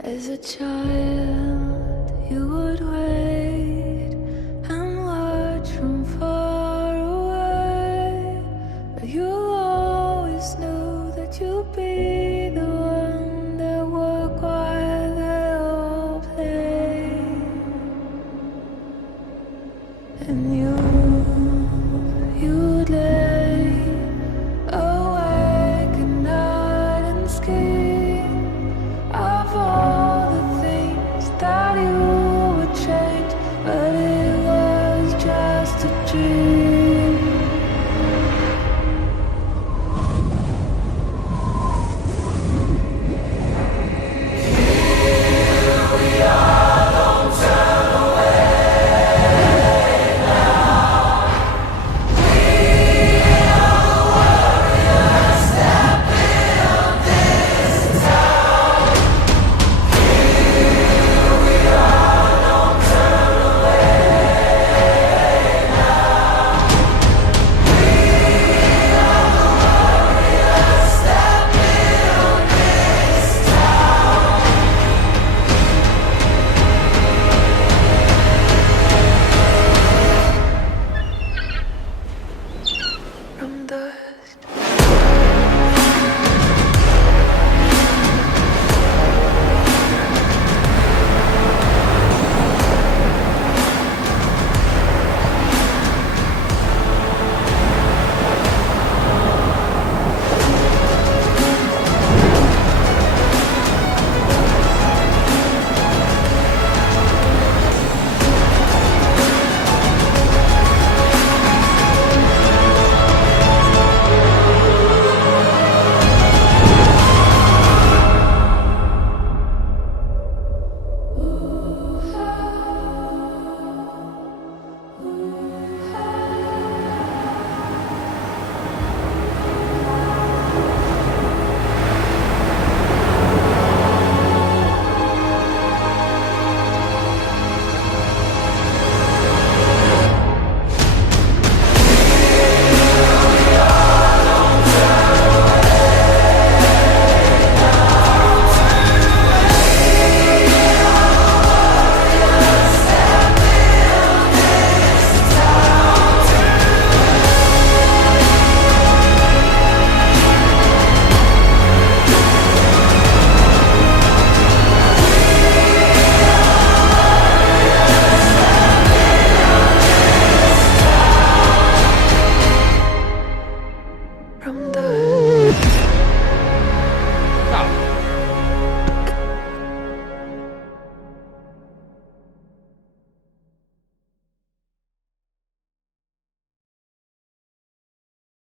As a child, you would wait and watch from far away, but you always knew that you'd be the one that would while they all play. And you'd lay awake at night and scheme of all the things that you would change, but it was just a dream. Here we are, don't turn away now. We are the warriors that build this town. Here we are, don't turn away now. We are the warriors that build this town. From dust. From the